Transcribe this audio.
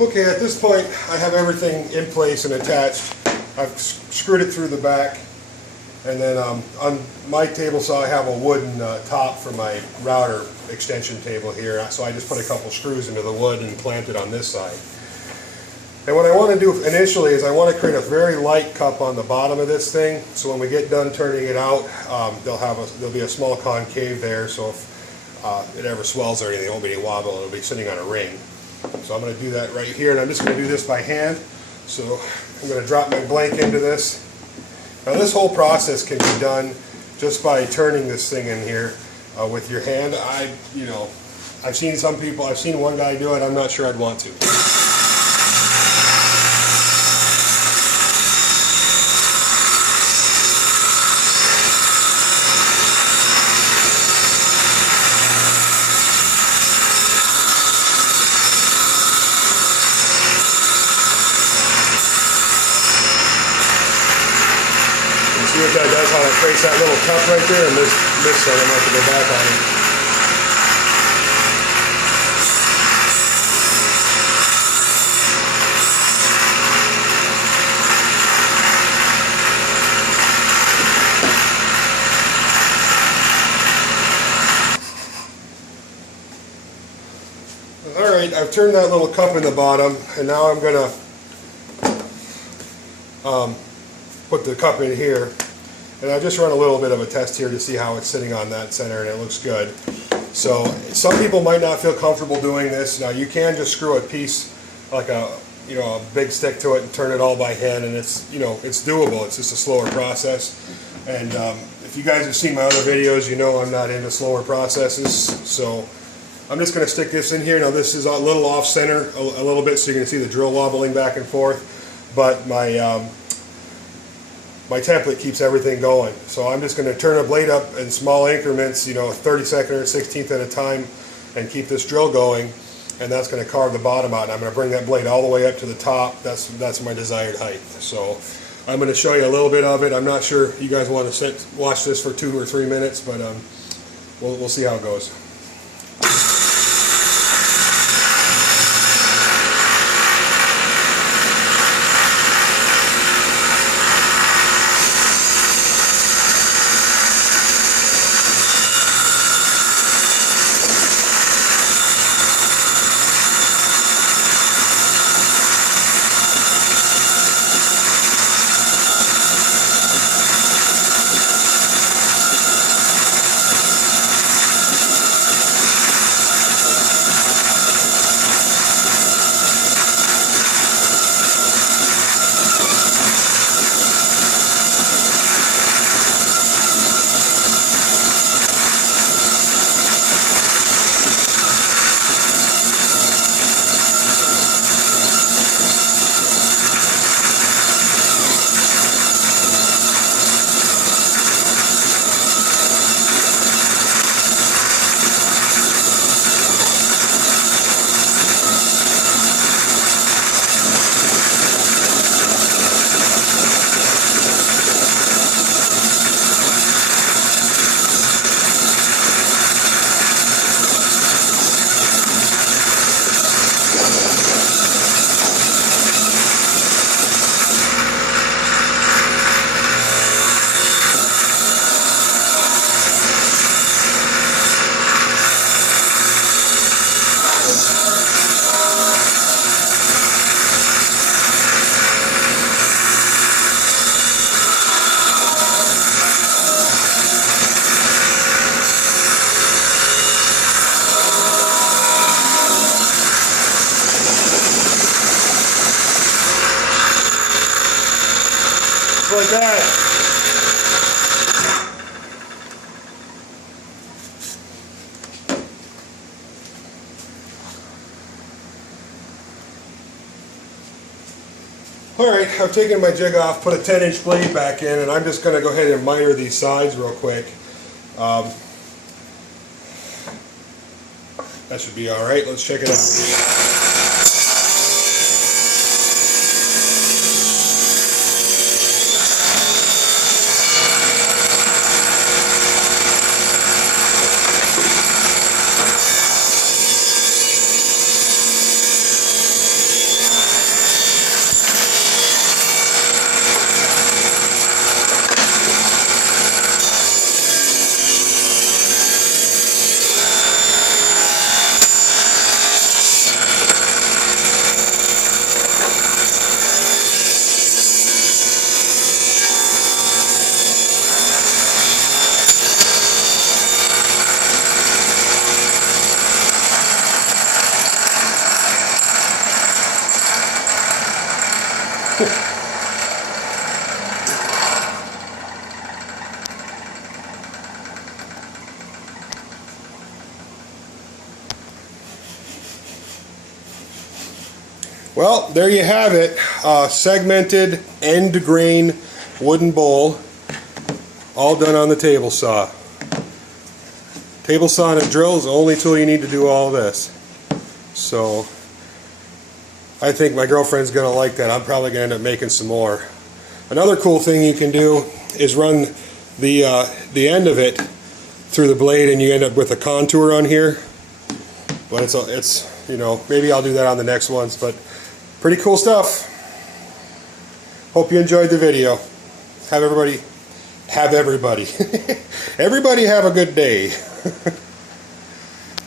Okay, at this point I have everything in place and attached. I've screwed it through the back, and then on my table saw I have a wooden top for my router extension table here, so I just put a couple screws into the wood and clamped it on this side. And what I want to do initially is I want to create a very light cup on the bottom of this thing, so when we get done turning it out, there'll be a small concave there, so if it ever swells or anything, it won't be any wobble, it'll be sitting on a ring. So I'm going to do that right here, and I'm just going to do this by hand. So I'm going to drop my blank into this. Now this whole process can be done just by turning this thing in here with your hand. I've seen some people, I've seen one guy do it, I'm not sure I'd want to. See what that does, how it creates that little cup right there, and this side I'm going to have to go back on it. Alright, I've turned that little cup in the bottom, and now I'm going to put the cup in here, and I've just run a little bit of a test here to see how it's sitting on that center, and it looks good. So some people might not feel comfortable doing this. Now you can just screw a piece, like a big stick to it, and turn it all by hand, and it's doable. It's just a slower process. And if you guys have seen my other videos, you know I'm not into slower processes. So I'm just going to stick this in here. Now this is a little off center, a little bit, so you can see the drill wobbling back and forth. But my template keeps everything going. So I'm just going to turn a blade up in small increments, 32nd or 16th at a time, and keep this drill going, and that's going to carve the bottom out. And I'm going to bring that blade all the way up to the top. That's my desired height. So I'm going to show you a little bit of it. I'm not sure you guys want to watch this for 2 or 3 minutes, but we'll see how it goes. Like that. Alright, I've taken my jig off, put a 10-inch blade back in, and I'm just going to go ahead and miter these sides real quick. That should be alright. Let's check it out. Well, there you have it. Segmented end grain wooden bowl, all done on the table saw. Table saw and a drill is the only tool you need to do all this. So I think my girlfriend's gonna like that. I'm probably gonna end up making some more. Another cool thing you can do is run the end of it through the blade, and you end up with a contour on here. But it's you know, maybe I'll do that on the next ones. But pretty cool stuff. Hope you enjoyed the video. Everybody have a good day.